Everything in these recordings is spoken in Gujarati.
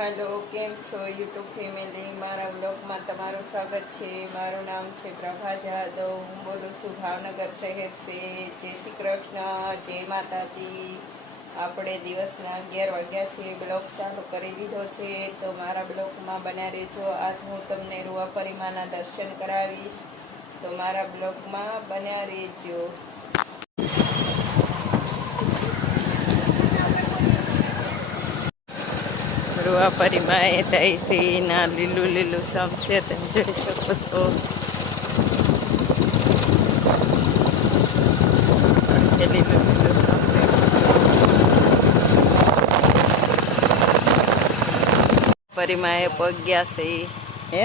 હેલો, કેમ છો યુટ્યુબ ફેમિલી? મારા બ્લોગમાં તમારું સ્વાગત છે. મારું નામ છે પ્રભા જાદવ. હું બોલું છું ભાવનગર શહેર છે જય શ્રી કૃષ્ણ. જય માતાજી. આપણે દિવસના અગિયાર વાગ્યા છે. બ્લોગ ચાલુ કરી દીધો છે. તો મારા બ્લોગમાં બન્યા રહેજો. આજ હું તમને રૂવાપરીમાના દર્શન કરાવીશ. તો મારા બ્લોગમાં બન્યા રહેજો. રૂવાપરીમાં એ જાય છે ના લીલું લીલું સમ છે, તમે જોઈ શકો છો. લીલું એ પગ્યા છે. હે?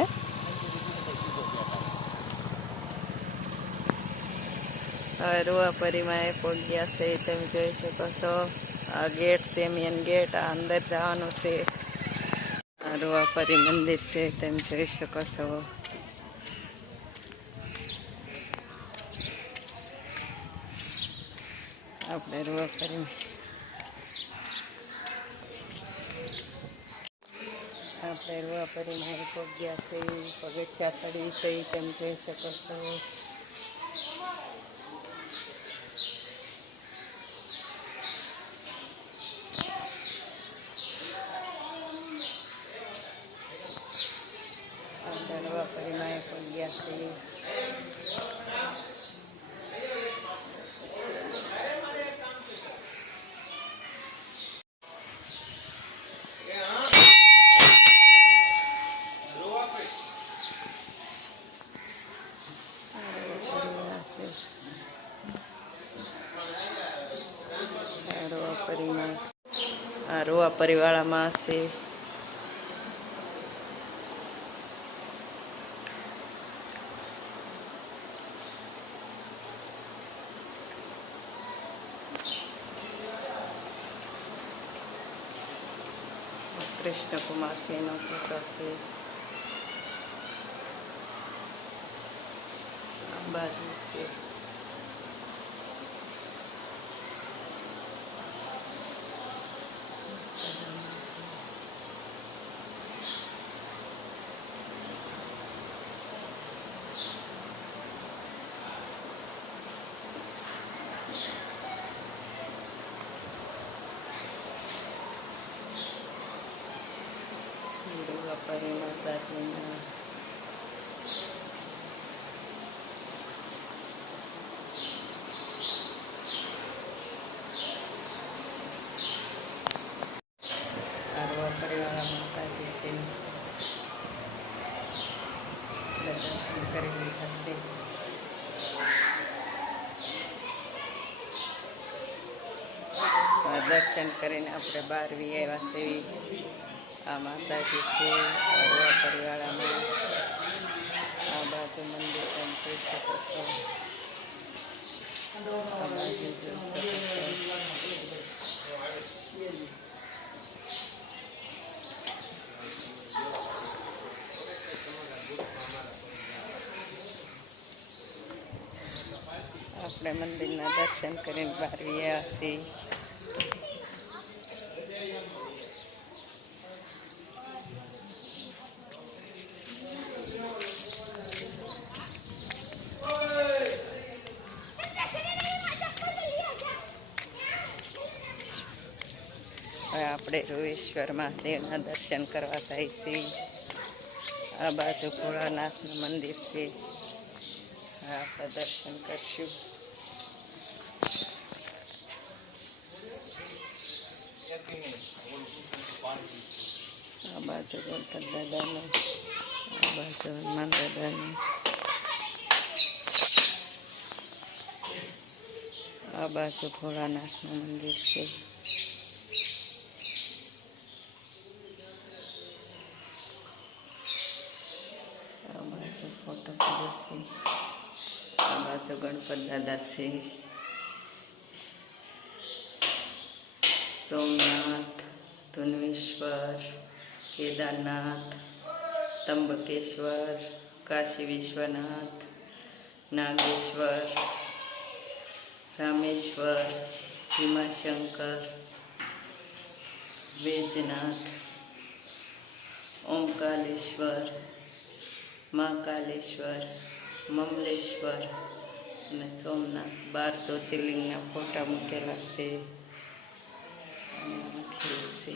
હવે રૂવાપરીમાં એ પગ્યા છે, તમે જોઈ શકો છો. આ ગેટ છે મેન ગેટ આ અંદર જવાનું છે. રૂવાપરી મંદિર છે, તેમ જોઈ શકો છો. આપણે રૂવાપરી આપણે રૂવાપરીમાં મારી પગ્યા છે, પગથિયા સડી છે, તેમ જોઈ શકો છો. રૂવાપરીમાં એ પગ્યા છે રોવા પરિવાળામાં છે કૃષ્ણ કુમારસિંહનો ફોટો છે આ બાજુ છે રૂવાપરી માતાજીના. આ રૂવાપરીવાળા માતાજી છે. દર્શન કરી લીધા દર્શન કરીને આપણે બારવી આવ્યા છે. આ માતાજી છે આ પરિવાળામાં આ બાજુ મંદિર પણ જોઈ શકો છો આ બાજુ જોઈ શકો છો આપણે મંદિરના દર્શન કરીને બહાર વ્યા છીએ હવે આપણે રોએશ્વર મહાદેવના દર્શન કરવા જાય છીએ આ બાજુ ભોળાનાથનું મંદિર છે હવે આપણે દર્શન કરશું આ બાજુ ગણપત દાદાનું આ બાજુ હનુમાન દાદાનું આ બાજુ ભોળાનાથનું મંદિર છે બાજુ ફોટો પડ્યો છે. આ બાજુ ગણપત દાદા છે. સોમનાથ, ધુન્વેશ્વર, કેદારનાથ તંબકેશ્વર કાશી વિશ્વનાથ, નાગેશ્વર, રામેશ્વર, ભીમાશંકર, વૈજનાથ, ઓમકાલેશ્વર મહાકાલેશ્વર મમલેશ્વર અને સોમનાથ બાર જ્યોતિર્લિંગના ફોટા મૂકેલા છે અને લખેલું છે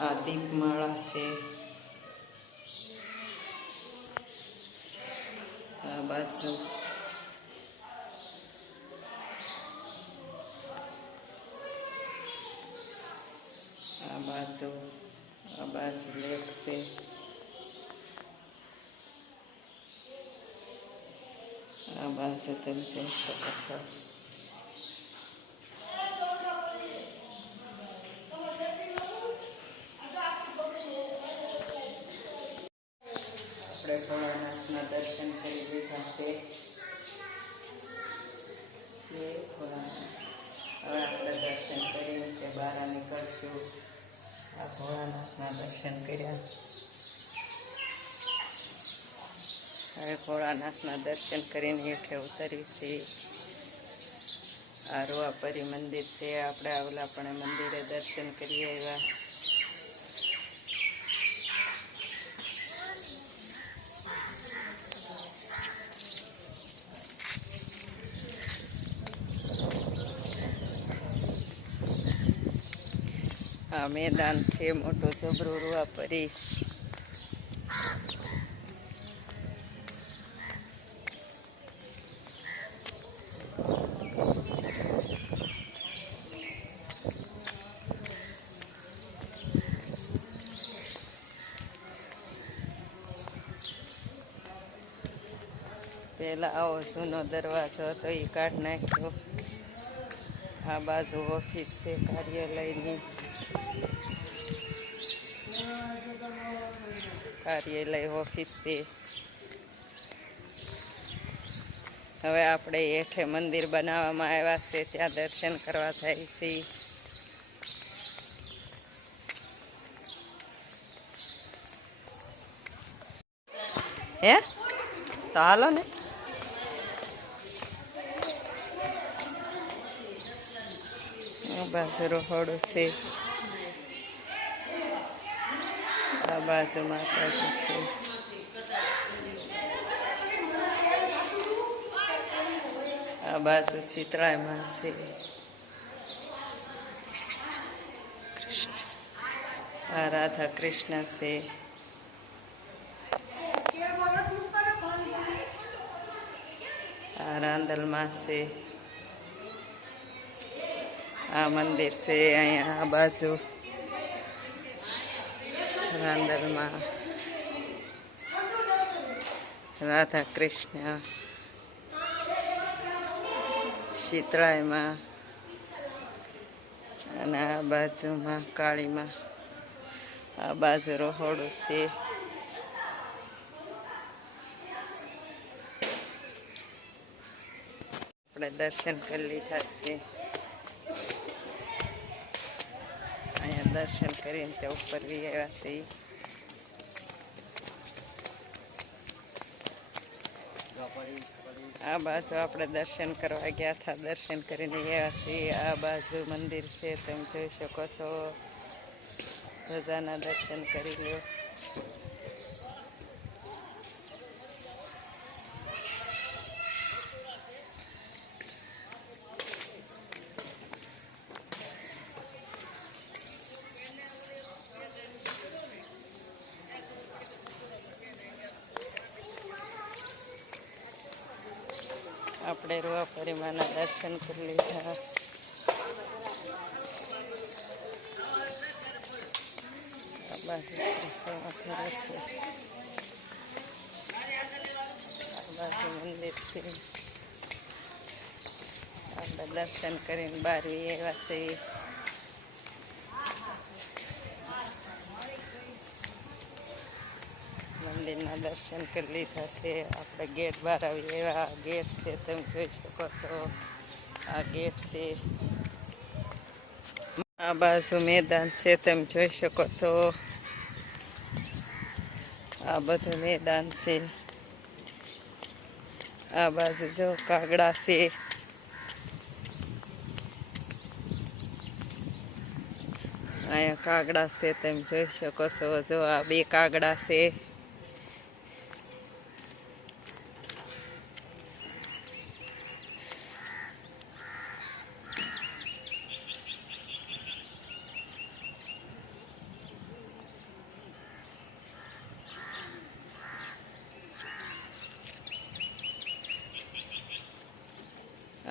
આ દીપમાળા છે આ બાજુ આ બાજુ આ બાજુ લેક છે આ બાજુ તમે જોઈ આપણે ભોળાનાથના દર્શન કરી લીધા છે. હવે આપણે દર્શન કરીને બહાર નીકળશું. આ ભોળાનાથના દર્શન કર્યા. હવે ભોળાનાથના દર્શન કરીને હેઠે ઉતરી છે. આ રોઆપરી મંદિર છે. આપણે આવલા પણ મંદિરે દર્શન કરી આવ્યા. આ મેદાન છે, મોટું, જબરું રૂઆપરી પેલા આવો જૂનો દરવાજો હતો એ કાઢ નાખ્યો. આ બાજુ ઓફિસ છે, કાર્યાલયની. કાર્યાલય ઓફિસ છે. હવે આપણે હેઠે મંદિર બનાવવામાં આવ્યા છે, ત્યાં દર્શન કરવા જાય છીએ હે? તો હાલો ને. આ બાજુ રહોડું છે. આ બાજુ માતાજી છે. આ બાજુ શીતળામાં છે. આ રાધા કૃષ્ણ છે. આ રાંદલમાં છે. આ મંદિર છે, અહીંયા આ બાજુ. રાંદરમાં. રાધા કૃષ્ણ. શીતળાઈમાં. અને આ બાજુમાં કાળીમાં. આ બાજુ રહોડું છે. આપણે દર્શન કરી લીધા છે અહીંયા દર્શન કરીને તે ઉપર બી આવ્યા આ બાજુ આપણે દર્શન કરવા ગયા હતા દર્શન કરીને આવ્યા છીએ આ બાજુ મંદિર છે તમે જોઈ શકો છો ધજાના દર્શન કરી લ્યો આપણે રૂવા પરિમાના દર્શન કરી લીધા. આ બાજુ શ્રીફળમાં ઘર છે. બાજુ મંદિર છે આપણે દર્શન કરીને બારવી એવા છીએ મંદિરના દર્શન કરી લીધા છે. આપણે ગેટ બહાર આવી આવ્યા ગેટ છે, તમે જોઈ શકો છો. આ ગેટ છે. આ બાજુ મેદાન છે, તમે જોઈ શકો છો. આ બધું મેદાન છે. આ બાજુ જો કાગડા છે. અહીંયા કાગડા છે, તમે જોઈ શકો છો. જો આ બે કાગડા છે.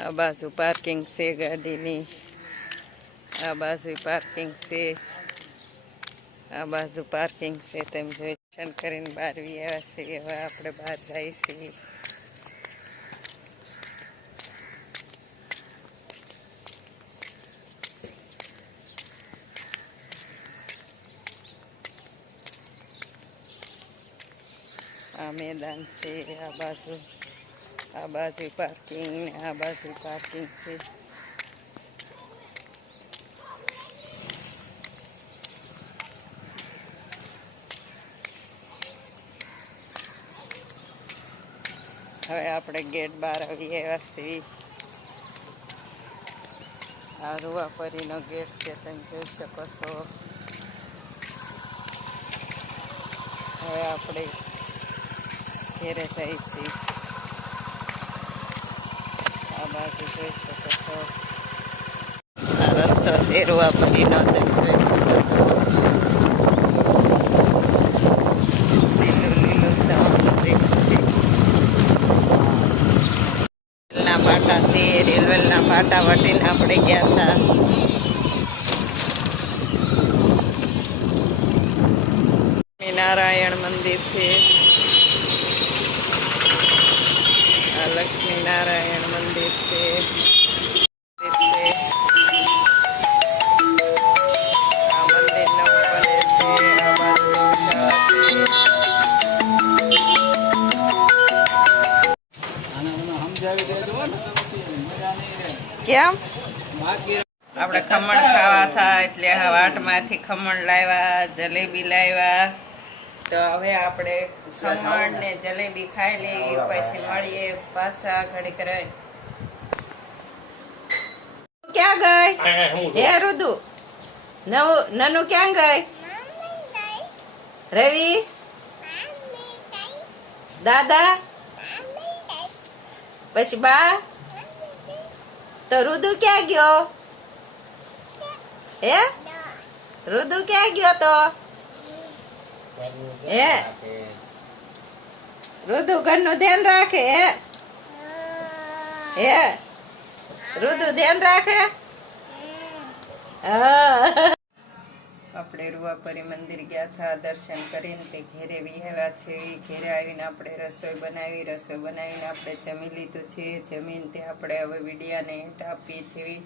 આ બાજુ પાર્કિંગ છે ગાડીની. આ બાજુ પાર્કિંગ છે. આ બાજુ પાર્કિંગ છે. તેમ જોઈ દર્શન કરીને બહાર વી આવ્યા છીએ હવે આપણે બહાર જઈએ છીએ. આ મેદાન છે, આ બાજુ. આ બાજુ પાર્કિંગ ને આ બાજુ પાર્કિંગ છે. હવે આપણે ગેટ બહાર આવી આવ્યા છીએ. આ રૂવાપરીનો ગેટ છે, તમે જોઈ શકો છો. હવે આપણે ઘેરે આ બાજુ જોઈ શકો છો આ રસ્તો શેરવા રૂવાપરીનો તમે જોઈ શકો છો લીલું લીલું સવાનું દેખાશે રેલના પાટા છે રેલવેના પાટા વટીને આપણે ગયા હતા નારાયણ મંદિર છે આ લક્ષ્મીનારાયણ મંદિર છે. આપણે ખમણ ખાવા થાય એટલે વાટમાંથી ખમણ લાવ્યા, જલેબી લાવ્યા. તો હવે આપણે ખમણ ને જલેબી ખાઈ લઈએ, પછી મળીએ પાછા ઘડી રહી ક્યાં ગઈ? હે રુદુ. નવું નનુ ક્યાં ગઈ? રવિ? દાદા? પછી બા? તો રુદુ ક્યાં ગયો? હે? રુદુ ક્યાં ગયો તો? હે? રુદુ ઘરનું ધ્યાન રાખે હે? હે? રુદુ ધ્યાન રાખે? આપણે રૂવાપરી મંદિર ગયા હતા દર્શન કરીને તે ઘેરે વિહાવ્યા છે. ઘેરે આવીને આપણે રસોઈ બનાવી, રસોઈ બનાવીને આપણે જમી લીધું છે. જમીન તે આપણે હવે વિડિયાને હેઠ આપીએ છીએ.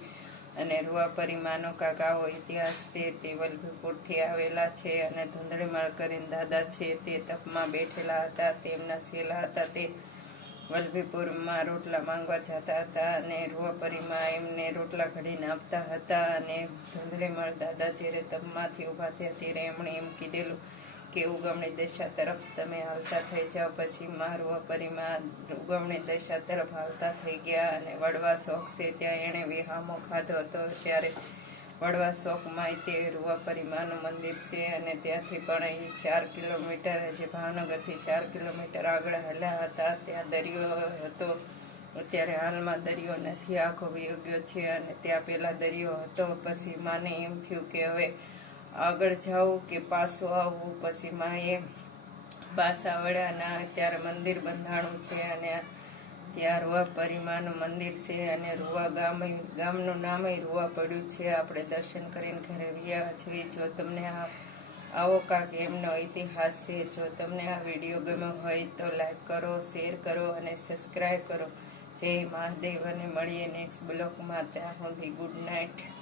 અને રૂવાપરી માનો કાકાઓ ઇતિહાસ છે, તે વલ્લભીપુરથી આવેલા છે અને ધૂંધળીમાળ કરીને દાદા છે, તે તપમાં બેઠેલા હતા, તેમના છેલા હતા તે વલભીપુરમાં રોટલા માંગવા જતા હતા અને રૂવાપરીમાં એમને રોટલા ઘડીને આપતા હતા અને ધુંધળીમળ દાદા જ્યારે તમમાંથી ઊભા થયા ત્યારે એમણે એમ કીધેલું કે, ઉગમણી દશા તરફ તમે હાલતા થઈ જાઓ. પછી માં રૂવાપરીમાં ઉગમણી દશા તરફ હાલતા થઈ ગયા અને વડવા શોખ છે ત્યાં એણે વિહામો ખાધો હતો. ત્યારે વડવા ચોકમાં તે રૂવાપરીમાનું મંદિર છે અને ત્યાંથી પણ અહીં ચાર કિલોમીટર જે ભાવનગરથી ચાર કિલોમીટર આગળ હલ્યા હતા. ત્યાં દરિયો હતો. અત્યારે હાલમાં દરિયો નથી આખો વયો છે અને ત્યાં પહેલાં દરિયો હતો. પછી માને એમ થયું કે હવે આગળ જાવું કે પાછું આવવું પછી માએ પાછા વળ્યા ના અત્યારે મંદિર બંધાણું છે અને ત્યાં રૂવા પરિમાનું મંદિર છે અને રૂવા ગામ, ગામનું નામ રૂવા પડ્યું છે. આપણે દર્શન કરીને ઘરે વ્યા છીએ. જો તમને આ, આવો કાંક એમનો ઇતિહાસ છે, જો તમને આ વીડિયો ગમ્યો હોય તો લાઈક કરો, શેર કરો અને સબસ્ક્રાઈબ કરો. જય મહાદેવ અને મળીએ નેક્સ્ટ બ્લોગમાં. ત્યાં સુધી ગુડ નાઇટ.